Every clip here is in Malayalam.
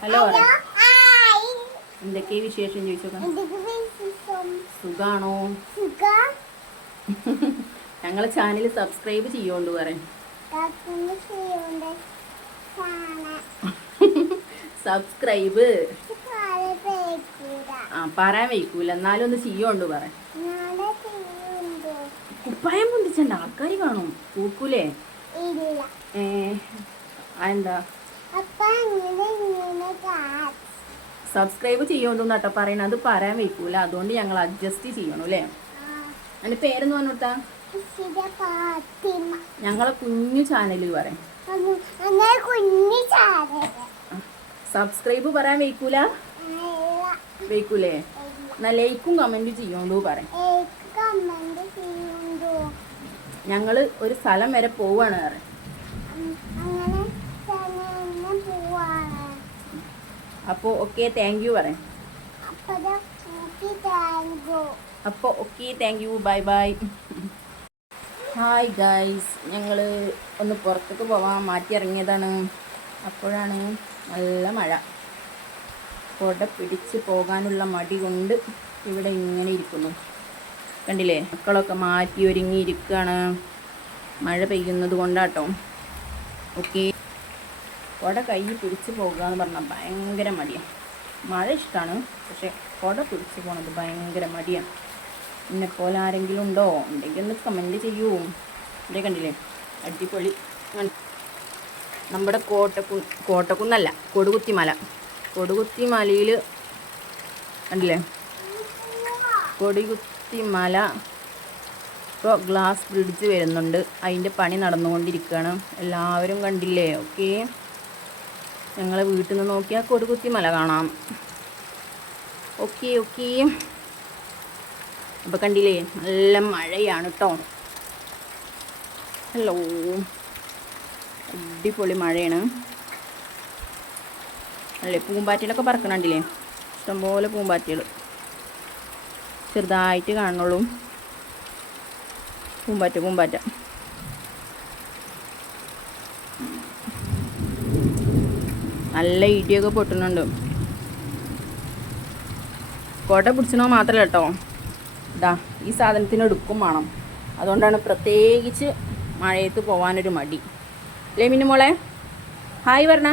ഹലോ എന്തൊക്കെ വിശേഷം ചോദിച്ചോക്കാം. സുഖാണോ? ഞങ്ങളെ ചാനൽ സബ്സ്ക്രൈബ് ചെയ്യോണ്ട് പറയും. സബ്സ്ക്രൈബ് ആ പറയാൻ വയ്ക്കൂല എന്നാലും ഒന്ന് ചെയ്യോണ്ട് പറയാം. കുപ്പായം പൊന്തിച്ചണ്ട. ആൾക്കാർ കാണും. പൂക്കൂലേ ഏ എന്താ? സബ്സ്ക്രൈബ് ചെയ്യോണ്ടെന്ന് കേട്ടോ പറയണത് അത് പറയാൻ വെക്കൂല അതുകൊണ്ട് ഞങ്ങൾ അഡ്ജസ്റ്റ് ചെയ്യണം അല്ലേ? അതിന്റെ പേരെന്ന് പറഞ്ഞോട്ടാ ഞങ്ങളെ കുഞ്ഞു ചാനലിൽ പറയാം. സബ്സ്ക്രൈബ് പറയാൻ വെക്കൂല വെക്കൂലേ എന്നാ ലൈക്കും കമന്റ് ചെയ്യുന്നു പറയാം. ഞങ്ങൾ ഒരു സ്ഥലം വരെ പോവാണ് പറയാം. അപ്പോൾ ഓക്കെ താങ്ക് യു പറയാം. അപ്പൊ അപ്പോൾ okay thank you. Bye bye hi guys ഞങ്ങൾ ഒന്ന് പുറത്തേക്ക് പോവാൻ മാറ്റി ഇറങ്ങിയതാണ് അപ്പോഴാണ് നല്ല മഴ. കുട പിടിച്ച് പോകാനുള്ള മടി കൊണ്ട് ഇവിടെ ഇങ്ങനെ ഇരിക്കുന്നു. കണ്ടില്ലേ? മക്കളൊക്കെ മാറ്റി ഒരുങ്ങി ഇരിക്കുകയാണ് മഴ പെയ്യുന്നത് കൊണ്ടാട്ടോ. ഓക്കെ കുട കൈ പിടിച്ച് പോകുക എന്ന് പറഞ്ഞാൽ ഭയങ്കര മടിയാണ് മഴ ഇഷ്ടമാണ് പക്ഷെ കുട പിടിച്ച് പോണത് ഭയങ്കര മടിയാണ് എന്നെ പോലെ ആരെങ്കിലും ഉണ്ടോ? ഉണ്ടെങ്കിൽ ഒന്ന് കമന്റ് ചെയ്യൂ. ഇവിടെ കണ്ടില്ലേ? അടിപൊളി. നമ്മുടെ കോട്ടക്കു കോട്ടക്കുന്നല്ല കൊടുകുത്തിമല. കൊടുകുത്തിമലയിൽ കൊടുകുത്തി മലയിൽ കണ്ടില്ലേ? കൊടികുത്തിമല ഇപ്പോൾ ഗ്ലാസ് ബ്രിഡ്ജ് വരുന്നുണ്ട്. അതിന്റെ പണി നടന്നുകൊണ്ടിരിക്കുകയാണ് എല്ലാവരും കണ്ടില്ലേ? ഓക്കെ. ഞങ്ങളെ വീട്ടിൽ നിന്ന് നോക്കിയാൽ കൊടുകുത്തി മല കാണാം. Okay okay. അപ്പോൾ കണ്ടില്ലേ നല്ല മഴയാണ് കേട്ടോ ഹലോ. അടിപൊളി മഴയാണ്. അല്ലേ പൂമ്പാറ്റയിലൊക്കെ പറക്കണുണ്ടില്ലേ ഇഷ്ടംപോലെ പൂമ്പാറ്റകൾ ചെറുതായിട്ട് കാണുന്നുള്ളൂ. പൂമ്പാറ്റ പൂമ്പാറ്റ. നല്ല ഇടിയൊക്കെ പൊട്ടുന്നുണ്ട്. കോട്ട പിടിച്ചണോ മാത്രമല്ല കേട്ടോ ഇതാ ഈ സാധനത്തിന് എടുക്കും വേണം. അതുകൊണ്ടാണ് പ്രത്യേകിച്ച് മഴയത്ത് പോകാനൊരു മടി. അല്ലേ മിന്നു മോളെ? ഹായ് പറഞ്ഞ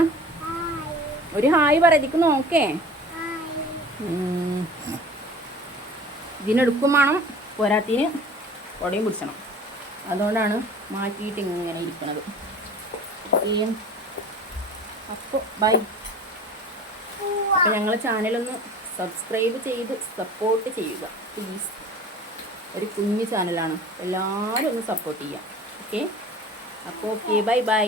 ഒരു ഹായ് പറയതിക്ക് നോക്കേ. ഇതിനെടുക്കും വേണം പോരാത്തിന് കുടയും പിടിച്ചണം. അതുകൊണ്ടാണ് മാറ്റിയിട്ട് ഇങ്ങനെ ഇരിക്കണത്. അപ്പോൾ ബൈ അപ്പോൾ ഞങ്ങളെ ചാനലൊന്ന് സബ്സ്ക്രൈബ് ചെയ്ത് സപ്പോർട്ട് ചെയ്യുക. പ്ലീസ് ഒരു കുഞ്ഞു ചാനലാണ് എല്ലാവരും ഒന്ന് സപ്പോർട്ട് ചെയ്യാം ഓക്കെ അപ്പോൾ ഓക്കെ ബൈ ബൈ